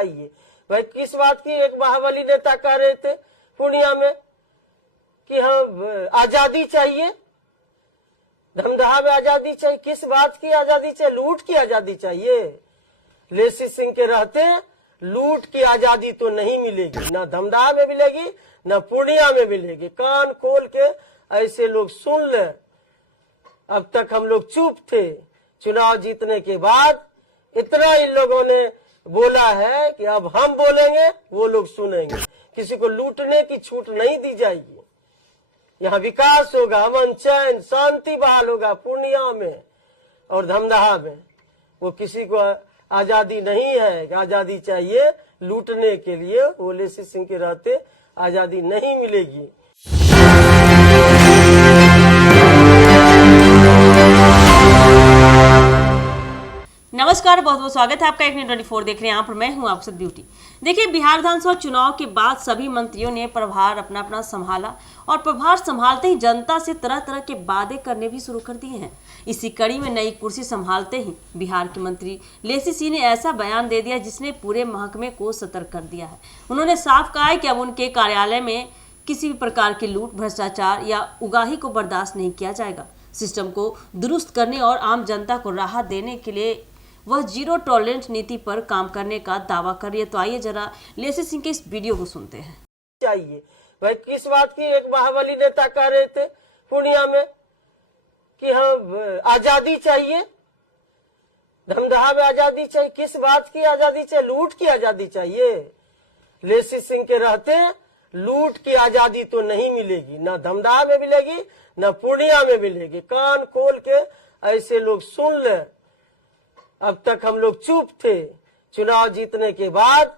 चाहिए। भाई किस बात की एक बाहुबली नेता कह रहे थे पूर्णिया में कि हम आजादी चाहिए, धमदाहा में आजादी चाहिए। किस बात की आजादी चाहिए? लूट की आजादी चाहिए। लेसी सिंह के रहते लूट की आजादी तो नहीं मिलेगी, ना धमदाहा में मिलेगी ना पूर्णिया में मिलेगी। कान खोल के ऐसे लोग सुन ले। अब तक हम लोग चुप थे, चुनाव जीतने के बाद इतना इन लोगों ने बोला है कि अब हम बोलेंगे वो लोग सुनेंगे। किसी को लूटने की छूट नहीं दी जाएगी। यहाँ विकास होगा, अमन चैन शांति बहाल होगा पूर्णिया में और धमदाहा में। वो किसी को आजादी नहीं है कि आजादी चाहिए लूटने के लिए। वो लेसी सिंह के रहते आजादी नहीं मिलेगी। नमस्कार, बहुत बहुत स्वागत है आपका एक 24 देख रहे हैं। यहाँ पर मैं हूँ आप सब ब्यूटी। देखिए, बिहार विधानसभा चुनाव के बाद सभी मंत्रियों ने प्रभार अपना अपना संभाला और प्रभार संभालते ही जनता से तरह तरह के वादे करने भी शुरू कर दिए हैं। इसी कड़ी में नई कुर्सी संभालते ही बिहार के मंत्री लेसी सिंह ने ऐसा बयान दे दिया जिसने पूरे महकमे को सतर्क कर दिया है। उन्होंने साफ कहा है कि अब उनके कार्यालय में किसी भी प्रकार की लूट, भ्रष्टाचार या उगाही को बर्दाश्त नहीं किया जाएगा। सिस्टम को दुरुस्त करने और आम जनता को राहत देने के लिए वह जीरो टॉलरेंस नीति पर काम करने का दावा कर रही है। तो आइए जरा लेसी सिंह के इस वीडियो को सुनते हैं। चाहिए भाई किस बात की एक बाहुबली नेता कह रहे थे पूर्णिया में कि हम आजादी चाहिए, धमदाहा में आजादी चाहिए। किस बात की आजादी चाहिए? लूट की आजादी चाहिए। लेसी सिंह के रहते लूट की आजादी तो नहीं मिलेगी, ना धमदाहा में मिलेगी ना पूर्णिया में मिलेगी। कान खोल के ऐसे लोग सुन ले। अब तक हम लोग चुप थे, चुनाव जीतने के बाद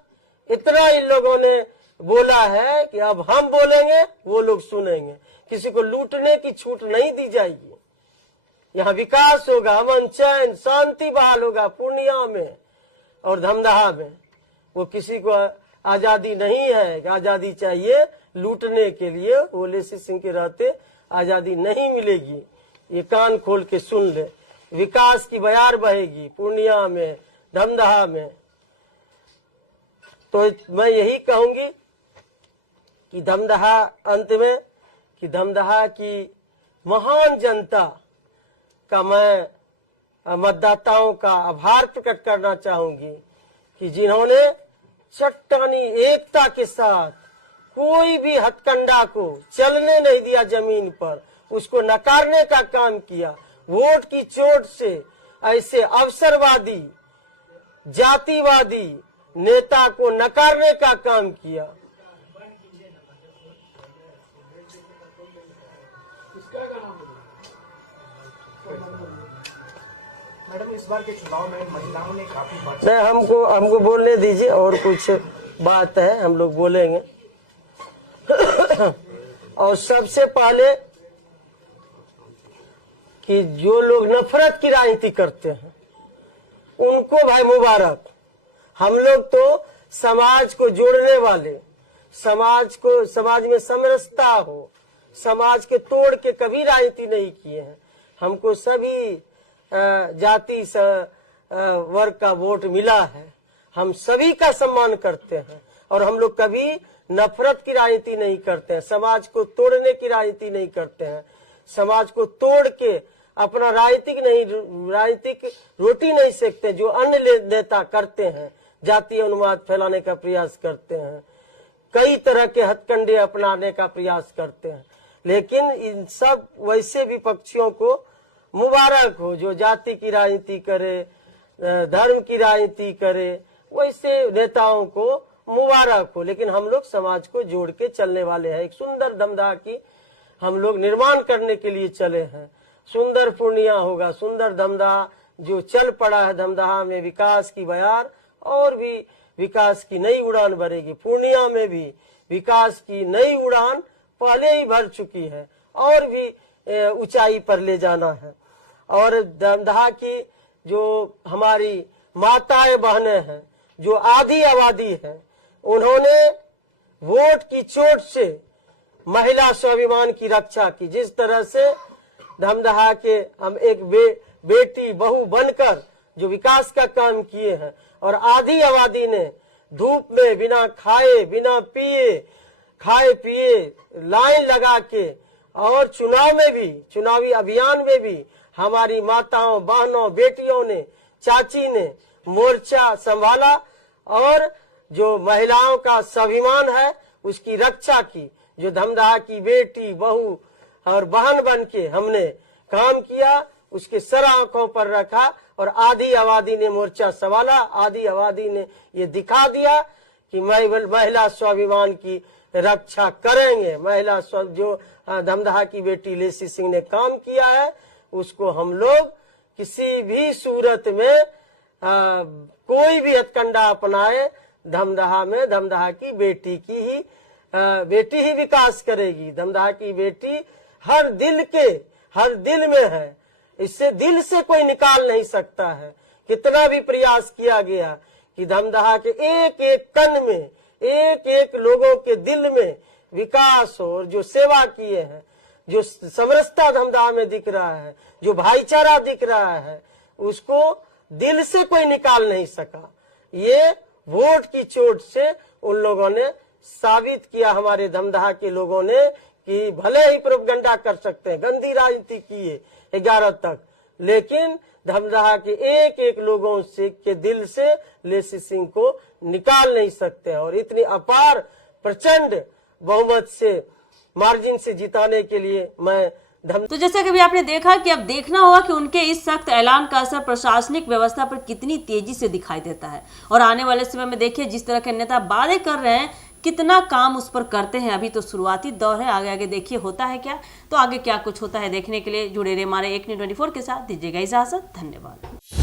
इतना इन लोगों ने बोला है कि अब हम बोलेंगे वो लोग सुनेंगे। किसी को लूटने की छूट नहीं दी जाएगी। यहाँ विकास होगा, अमन चैन शांति बहाल होगा पूर्णिया में और धमदाहा में। वो किसी को आजादी नहीं है कि आजादी चाहिए लूटने के लिए। वो लेसी सिंह के रहते आजादी नहीं मिलेगी। ये कान खोल के सुन ले। विकास की बयार बहेगी पूर्णिया में, धमदाहा में। तो मैं यही कहूंगी कि धमदाहा अंत में कि धमदाहा की महान जनता का मैं मतदाताओं का आभार प्रकट करना चाहूंगी कि जिन्होंने चट्टानी एकता के साथ कोई भी हथकंडा को चलने नहीं दिया, जमीन पर उसको नकारने का काम किया। वोट की चोट से ऐसे अवसरवादी जातिवादी नेता को नकारने का काम किया। मैडम, इस बार के चुनाव में महिलाओं ने काफी बात नहीं, हमको बोलने दीजिए और कुछ बात है हम लोग बोलेंगे। और सबसे पहले कि जो लोग नफरत की राजनीति करते हैं उनको भाई मुबारक। हम लोग तो समाज को जोड़ने वाले, समाज में समरसता हो, समाज के तोड़ के कभी राजनीति नहीं किए हैं। हमको सभी जाति वर्ग का वोट मिला है। हम सभी का सम्मान करते हैं और हम लोग कभी नफरत की राजनीति नहीं करते हैं, समाज को तोड़ने की राजनीति नहीं करते हैं। समाज को तोड़ के अपना राजनीतिक रोटी नहीं सेकते जो अन्य नेता करते हैं। जातीय उन्माद फैलाने का प्रयास करते हैं, कई तरह के हथकंडे अपनाने का प्रयास करते हैं। लेकिन इन सब वैसे विपक्षियों को मुबारक हो जो जाति की राजनीति करे, धर्म की राजनीति करे, वैसे नेताओं को मुबारक हो। लेकिन हम लोग समाज को जोड़ के चलने वाले हैं। एक सुंदर धमदाहा की हम लोग निर्माण करने के लिए चले हैं। सुंदर पूर्णिया होगा, सुंदर धमदाहा जो चल पड़ा है। धमदाहा में विकास की बयार और भी विकास की नई उड़ान भरेगी। पूर्णिया में भी विकास की नई उड़ान पहले ही भर चुकी है और भी ऊंचाई पर ले जाना है। और धमदाहा की जो हमारी माताएं बहनें हैं, जो आधी आबादी है, उन्होंने वोट की चोट से महिला स्वाभिमान की रक्षा की। जिस तरह से धमदाहा के हम एक बेटी बहू बनकर जो विकास का काम किए हैं और आधी आबादी ने धूप में बिना खाए बिना खाए पिए लाइन लगा के, और चुनाव में भी, चुनावी अभियान में भी हमारी माताओं, बहनों, बेटियों ने, चाची ने मोर्चा संभाला और जो महिलाओं का स्वाभिमान है उसकी रक्षा की। जो धमदाहा की बेटी, बहू और बहन बन के हमने काम किया, उसके सर आंखों पर रखा और आधी आबादी ने मोर्चा संभाला। आधी आबादी ने ये दिखा दिया कि महिला स्वाभिमान की रक्षा करेंगे। महिला जो धमदाहा की बेटी लेसी सिंह ने काम किया है उसको हम लोग किसी भी सूरत में कोई भी हथकंडा अपनाए, धमदाहा में धमदाहा की बेटी ही विकास करेगी। धमदाहा की बेटी हर दिल में है, इससे दिल से कोई निकाल नहीं सकता है। कितना भी प्रयास किया गया कि धमदाहा के एक एक कण में, एक एक लोगों के दिल में विकास हो, और जो सेवा किए हैं, जो समरसता धमदाहा में दिख रहा है, जो भाईचारा दिख रहा है, उसको दिल से कोई निकाल नहीं सका। ये वोट की चोट से उन लोगों ने साबित किया, हमारे धमदाहा के लोगों ने, कि भले ही प्रोपगंडा कर सकते हैं, गंदी राजनीति किए 11 तक, लेकिन धमदाहा के एक एक लोगों से के दिल से लेसी सिंह को निकाल नहीं सकते। और इतनी अपार प्रचंड बहुमत से, मार्जिन से जिताने के लिए मैं तो जैसा कि अभी आपने देखा कि अब देखना होगा कि उनके इस सख्त ऐलान का असर प्रशासनिक व्यवस्था पर कितनी तेजी से दिखाई देता है, और आने वाले समय में देखिए जिस तरह के नेता वादे कर रहे हैं कितना काम उस पर करते हैं। अभी तो शुरुआती दौर है, आगे आगे देखिए होता है क्या, तो आगे क्या कुछ होता है देखने के लिए जुड़े रहे हमारे एक न्यूज़ 24 के साथ। दीजिएगा इजाजत, धन्यवाद।